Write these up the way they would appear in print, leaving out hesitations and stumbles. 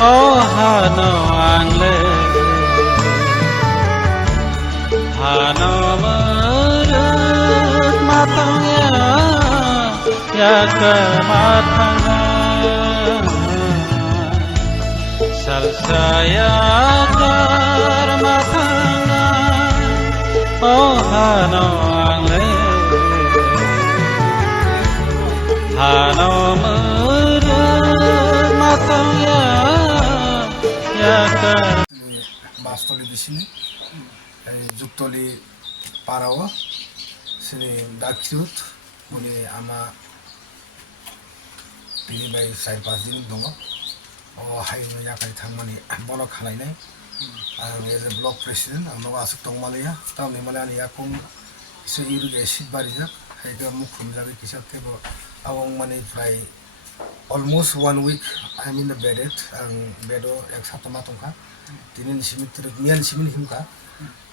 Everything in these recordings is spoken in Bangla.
hano angle hano marut matangnya ya ke matanga salsaya kar matanga hano angle hano marut matangnya ya ke Bastoli di sini, Juktoli Parawa, sini Dakyut, boleh ama ini bayi saya pasti nunggu, hari ini ya kali thamani bolak halai nih, as a block president, nunggu asuk tong Malaya, tahun ini Malaya aku irrigation barisnya, hari itu mukhum jadi kisah tebo, awang mani fly almost 1 week I'm in the bed, bedo ek satu matang kan. Tini simit terus nian simit himka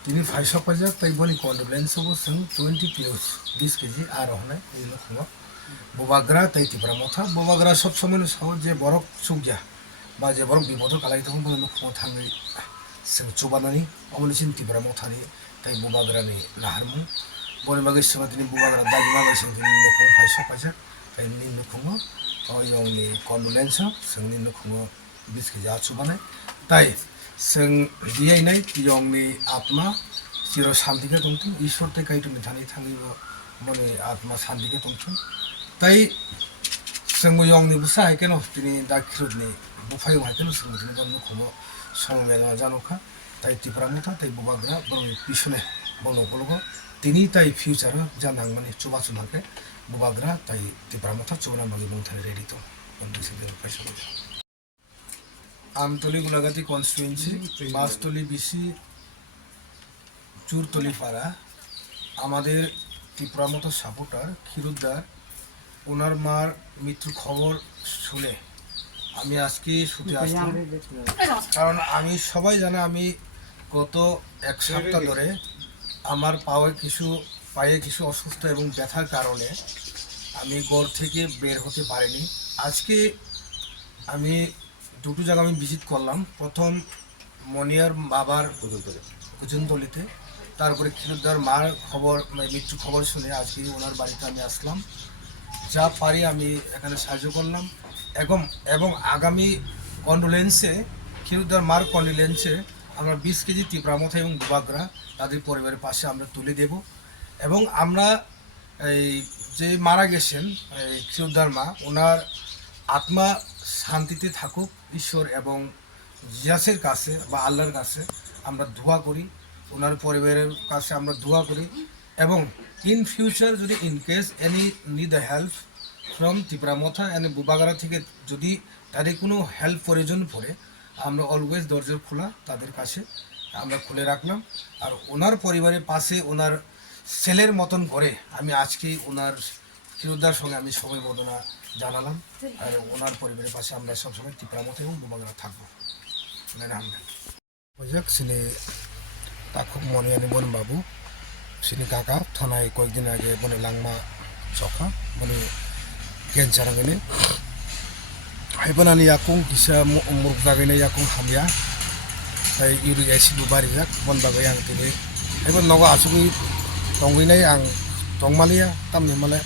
tini faisok aja tai boni condolence sobo seng 20 kilos 20 kg arohne ini loh bobagra tai tipra motha bobagra sob somoi sawo je borok sugja ba je borok bibodo kalai thong boni loh thangi seng chobanani omoni sin tipra motha ni tai bobagra ni laharmu boni bagi sema tini bobagra dagma ba seng tini loh faisok aja tai ni loh yang ni condolence seng ni loh 20 kg chobanai tai seng dia ini yang ni atma siro shanti ke tungtung Ishwar te kai tu nithani thangi mone atma shanti ke tungtung tai seng yang ni busa hai keno tini dakhirut ni bufai hai keno seng tini don nukomo song mela janoka tai tipramutha tai bubagra borong pisune bono kologo tini tai future janang mane chuba chunake bubagra tai tipramutha chubana magi bongthani ready to bondu se den paisa Amtali Golaghati constituency Bastali বিসি চুরতলি পাড়া আমাদের ত্রিপুরার মতো সাপোর্টার ক্ষীরুদ্দার ওনার মার মৃত্যুর খবর শুনে আমি আজকে ছুটে আসলাম কারণ আমি সবাই জানে আমি গত এক সপ্তাহ ধরে আমার পায়ে কিছু অসুস্থ এবং ব্যথার কারণে আমি ঘর থেকে বের হতে পারিনি আজকে আমি দুটো জায়গা আমি ভিজিট করলাম প্রথম মনিয়ার বাবার কুজনতলিতে তারপরে ক্ষীরোদ্দার মার মৃত্যু খবর শুনে আজকে ওনার বাড়িতে আমি আসলাম যা পারি আমি এখানে সাহায্য করলাম এবং আগামী কন্ডোলেন্সে ক্ষীরোদ্দার মার কন্ডোলেন্সে আমরা 20 কেজি তীব্রামথা এবং বুবাগ্রা তাদের পরিবারের পাশে আমরা তুলে দেব এবং আমরা এই যে মারা গেছেন ক্ষীরোদ্দার মা ওনার আত্মা শান্তিতে থাকুক ঈশ্বর এবং জিসাসের কাছে বা আল্লাহর কাছে আমরা দোয়া করি ওনার পরিবারের কাছে আমরা দোয়া করি এবং ইন ফিউচার যদি in case any need the help from ত্রিপুরামথা এন্ড বুবাগারা থেকে যদি তাদের কোনো হেল্প প্রয়োজন পড়ে আমরা অলওয়েজ দরজা খোলা তাদের কাছে আমরা খুলে রাখলাম আর ওনার পরিবারের পাশে ওনার ছেলের মতন করে আমি আজকে ওনার ক্ষীরোদ্দার সঙ্গে আমি সমবেদনা জানালাম আর ওনার পরিবারের পাশে আমরা সবসময় ত্রিপুরামথা এবং বুবাগারা থাকবো সিনি তাকুক মনিয়ানি বন বাবু সিনি কাকা থানায় কয়েকদিন আগে বনে লাংমা চকা বনে ক্যান্সার গেলে হাইবানানি ইয়াকুং কিসা মুরগ জাগাইনা ইয়াকুং হামিয়া তাই ইউরিক অ্যাসিড বাড়িজাক বন বাগাই आं दिनै हाइबान नगा आसुगै दंगैनाय आं दंमालिया तामनि माले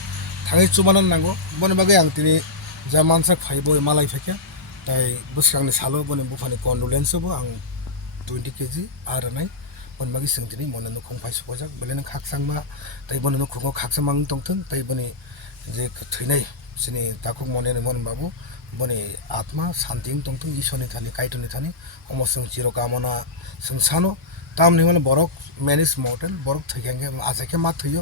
थाङै चुबानान नांगौ बने बागै आं दिनै जा मानसा फाइबो मालाय फेके ताई बोसरांनि सालो बने बुफानि कन्डोलेन्सबो आं 20 केजि आरनाय बन बागै जों दिनै मने नखं फाइसो बजाक बेले नों खाकसांमा ताई बने नखंआव खाकसामां दंथों ताई बने जे थैनाय सिनि ताकुक मनेनि मन बाबु बने आत्मा शान्ति दंथों ईश्वरनि थानि काइटनि थानि अमसं चिर कामना जों सानो तामनि माने बरक मेनिस मर्टेल बरक थैगांगे आजाके मा थैयो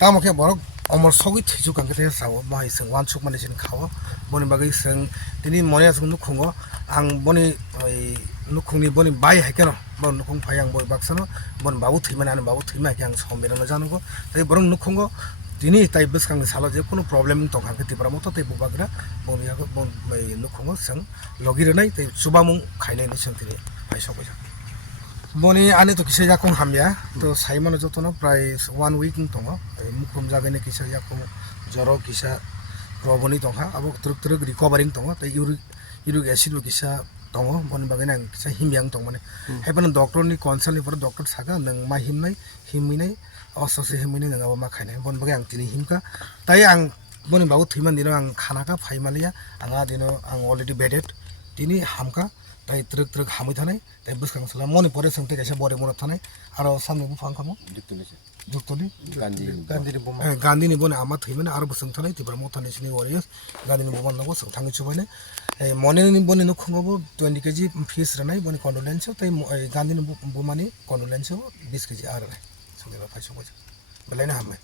तामके बरक अमर सगै थैजु कांगे ते साव बाहाय जों वानसुक माने जों खाव बने बागै जों दिनै मने जों नखंआव आं बने नुखुंनि बनि बाय हायकेन बन नुखुं फायां बय बाक्सानो बन बाबु थैमानानो बाबु थैमाके आं समबेरनो जानांगौ ताई बरं नुखुंगो दिनै ताई बसखांनि साला जे कोनो प्रब्लेम दंखांके टिप्रामथो ताई बुबाग्रा बनियाको बन नुखुंगो जों लगिरनाय ताई सुबामुं खायनायनि जों दिनै फायसबाय बनि आने तो किसे जाखं हामिया तो साइमानो जतनो प्राय 1 week दङ मुखुम जागायने किसे जाखं जरो किसा प्रबनि दंहा अब तुरुक तुरुक रिकभारिंग दङ ताई इउरिक एसिड किसा dong bon bagai nang sa himyang dong mane hepan doctor ni consult ni por doctor saga nang ma himnai himminai asose himminai nang aba ma khainai bon bagai ang tini himka tai ang boni babu thiman dino ang khana ka phaimalia anga dino ang already bedded tini hamka tai truk hamui thanai tai buskang sala moni pore sangte kaisa bore mona thanai aro samne bu phang khamo जुक्तोली गांधी नि बने आमा थैमने आरो बसं थनाय तिब्रा मथानि सिनि वरियर्स गांधी नि बमन नगो थांगि चुबायने मने नि बने न खंगबो 20 केजी फिस रनाय बने कन्डोलेन्स तै गांधी नि बमानि कन्डोलेन्स 20 केजी आरो संगे फाइसो बजे बलायना हामे